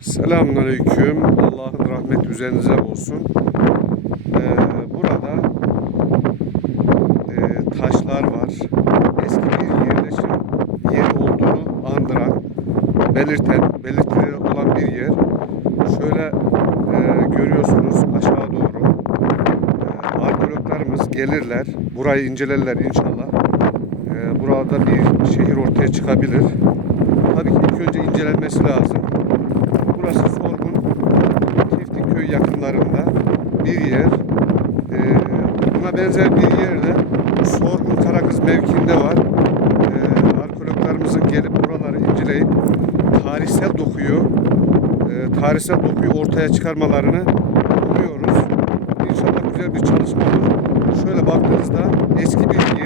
Selamünaleyküm. Allah'ın rahmeti üzerinize olsun. Ee, burada e, taşlar var. Eski bir yerleşim yeri olduğunu andıran, belirten, belirtileri olan bir yer. Şöyle e, görüyorsunuz aşağı doğru. E, arkeologlarımız gelirler, burayı incelerler inşallah. E, burada bir şehir ortaya çıkabilir. Tabii ki ilk önce incelenmesi lazım. Burası Sorgun Yakınlarında bir yer. Ee, buna benzer bir yerde Sorgun Karakız mevkiinde var. Ee, arkeologlarımızın gelip buraları inceleyip tarihsel dokuyu e, tarihsel dokuyu ortaya çıkarmalarını umuyoruz. İnşallah güzel bir çalışma olur. Şöyle baktığınızda eski bir olduğu